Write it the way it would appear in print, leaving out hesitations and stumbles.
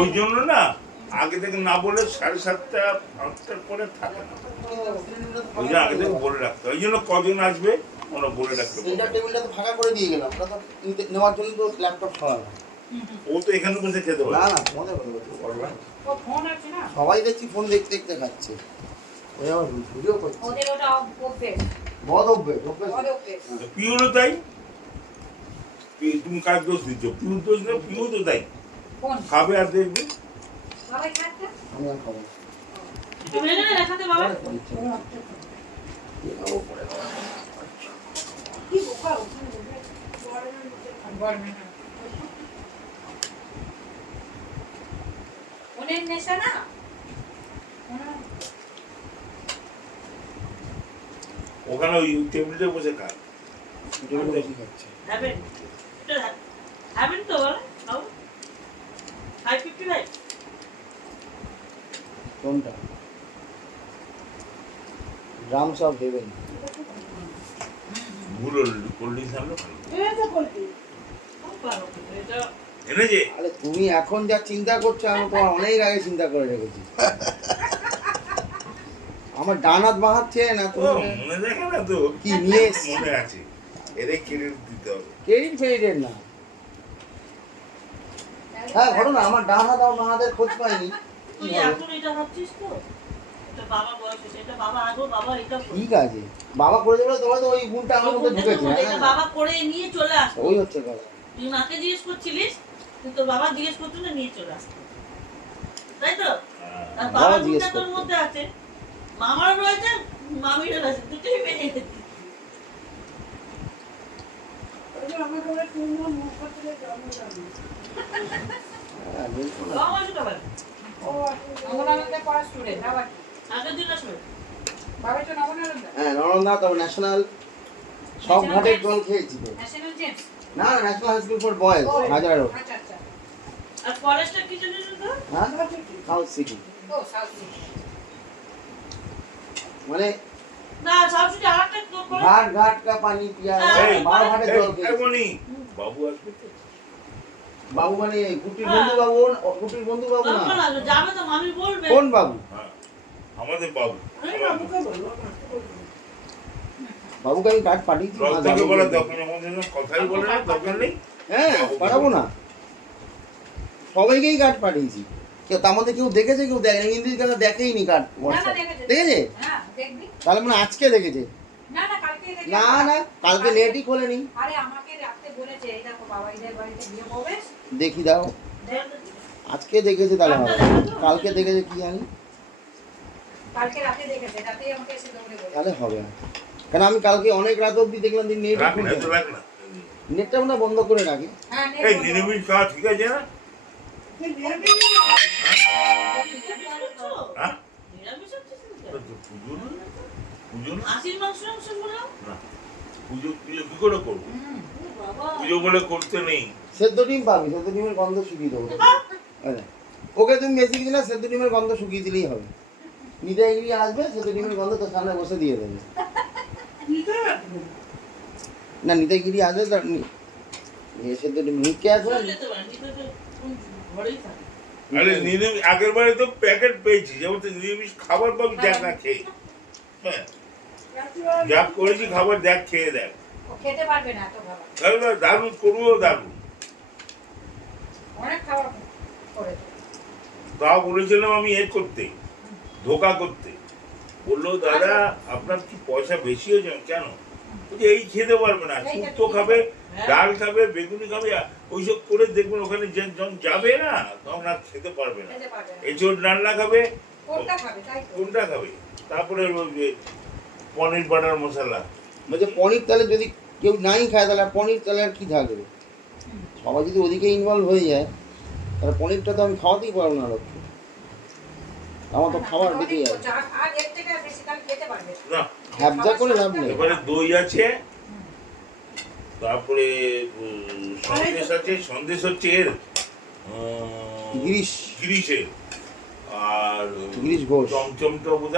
ওই জন্য না আগে থেকে না বলে 7:30 8টার পরে থাকে না, ওই জন্য আগে থেকে বলে রাখতে, ওই জন্য কজন আসবে ওরা বলে রাখতে। সেন্টার টেবিলটা তো ফাঁকা করে দিয়ে গেলাম, ওটা তো নেওয়ার জন্য তো ল্যাপটপ সরালাম। ও তো এখানে বসে খেতে পারে না না, তোমাদের কথা বলছি, সবাই দেখছি ফোন দেখতে দেখতে খাচ্ছে, ওই আমার ভিডিও করছে, ওদের ওটা অভ্যেস, বদ অভ্যেস, পিওরও তাই। তুমি কার দোষ দিচ্ছ? পিওর দোষ না, পিও তো তাই কোন খাবে আর দেখবে। সবাই খাচ্ছে আমি আর খাবো তুমি না দেখাতে বাবা কি বোকা গরমে না ওনের নেশা না ওখানে ওই টেবিলটা বসে খায়। ভিডিওগুলো বেশি খাচ্ছে। যাবেন এটা যাবেন তো বল নাও 555 কোনটা? Drums of haven. ভুল কোল্ড ড্রিঙ্কস আনলো ভালো এটা বলবি খুব ভালো এটা এনেছে। আরে তুমি এখন যা চিন্তা করছো আমি তো অনেক আগে চিন্তা করে রেখেছি। আমার ডান হাত বাঁ হাত চেয়ে না ও তুমি মনে দেখে না তো কি নিয়ে এসছি? মনে আছে, এদের ক্রেডিট দিতে হবে। ক্রেডিট ফেরিডের না। হ্যাঁ ঘটনা, আমার ডান হাত আর বাঁ হাতের খোঁজ পাইনি। তুই এখন এটা ভাবছিস তো এটা বাবা বয়স হয়েছে, এটা বাবা আগো বাবা এটা ঠিক আছে, বাবা করে দেবে, তোমার তো ওই গুণটা আমার মধ্যে ঢুকেছে। এটা হ্যাঁ, বাবা করে নিয়ে চলে আসতো, ওই হচ্ছে কথা। তুই মাকে জিজ্ঞেস করছিলিস কিন্তু তোর বাবা জিজ্ঞেস করতো না নিয়ে চলে আসতো, তাই তো? আর বাবা বাবার জিজ্ঞেস গুণটা তোর করতো। মধ্যে আছে, মামার রয়েছে মামিরও রয়েছে, দুটোই মেয়ে হ্যাঁ, বলছো না। বাবা আসুক আবার আগের দিন আসবে হ্যাঁ, নরমদা তো ন্যাশনাল সব ঘাটের জল খেয়েছি তো। না, national high school for boys হাজারো। আর কলেজটা কি জানিস তো? হ্যাঁ, সাউথ সিটি। মানে না সাবসিডি আরেকটা করে ঘাট ঘাট কা পানি পিয়া, এই, 12 ঘাটের জল এই খেয়েছি। মনি, বাবু আসবে তো? বাবু মানে গুটির বন্ধু বাবু, গুটির বন্ধু বাবু না। বাবা না যাবে তো মামি বলবে কোন বাবু? হ্যাঁ, আমাদের বাবু। আমি বাবুকে বলবো বাবুকে আমি কার্ড পাঠিয়েছি। রস থেকে বলার দরকার নেই, আমাদের সঙ্গে কথাই বলে না, দরকার নেই। হ্যাঁ, পাঠাবো না, সবাইকেই কার্ড পাঠিয়েছি। কেউ তার মধ্যে কেউ দেখেছে, কেউ দেখেনি, কিন্তু কেউ দেখেইনি কার্ড। দেখেছে? হ্যাঁ দেখবি তাহলে মানে আজকে দেখেছে। না না কালকে দেখি না না, কালকে নেটই খোলেনি। আরে আমাকে রাতে বলেছে এই দেখো বাবাইদের বাড়িতে বিয়ে হবে দেখি দাও, আজকে দেখেছে তাহলে হবে। কালকে দেখেছে কি জানি, কালকে রাতে দেখেছে, রাতেই আমাকে এসে দৌড়ে বলে তাহলে হবে না। কেন আমি কালকে অনেক রাত অবধি দেখলাম যে নেট রাখ না, তো রাখ না। নেটটা মনে হয় বন্ধ করে রাখি। হ্যাঁ এই নিরামিষ খাওয়া ঠিক আছে না? হ্যাঁ? নিরামিষ হচ্ছে তো পুজো না? পুজো না? আশির মাংস মাংস বললাম না। পুজো পুজো কি করে করবো? বাবা পুজো বলে করতে নেই। সেদ্ধ ডিম পাবি, সেদ্ধ ডিমের গন্ধ শুকিয়ে দেবো। আরে, ওকে তুমি বেশি কিছু না, সেদ্ধ ডিমের গন্ধ শুকিয়ে দিলেই হবে। নিতে গিয়ে আসবে, সেদ্ধ ডিমের গন্ধ তোর সামনে বসে দিয়ে দেবে। না, নিতে গিয়ে আসবে তো সেদ্ধ ডিম নিতে আসবে। যেতে পারেন নিতে তো ঘরেই থাকে আরে নিরামিষ আগের বারে তো প্যাকেট পেয়েছি, যেমন তো নিরামিষ খাবার পাবি, দেখ না খেয়ে। হ্যাঁ, যা করেছি খাবার দেখ, খেয়ে দেখ। ও খেতে পারবে না এত খাবার, তাহলে দারুণ করবো, দারুণ। অনেক খাবার করেছে তাও বলেছিলাম আমি করতে, ধোকা করতে। বললো দাদা আপনার কি পয়সা বেশি হয়ে যাবে কেন? বলছে এই খেতে পারবে না, শুক্তো খাবে, ডাল খাবে, বেগুনি খাবে, ওইসব করে দেখবেন ওখানে যখন যাবে না তখন আর খেতে পারবে না। খেতে পারবে না এঁচোড় রান্না খাবে, কোনটা খাবে তাই তো কোনটা খাবে, তারপরে ওই যে পনির বাটার মশলা। বলছে পনির, তাহলে যদি কেউ নাই খায় তাহলে আর পনির তাহলে আর কি থাকবে? সবাই যদি ওদিকে ইনভলভ হয়ে যায় তাহলে পনিরটা তো আমি খাওয়াতেই পারবো না লোককে। আমার তো খাবার বেঁচে যায়। আর এর থেকে বেশি দাম খেতে পারবে না, হ্যাবজা করে লাভ নেই। এবারে দই আছে, তারপরে সন্দেশ আছে, সন্দেশ হচ্ছে এর গিরিশ, গিরিশের, আর গিরিশ ঘোষ। চমচমটা বোধ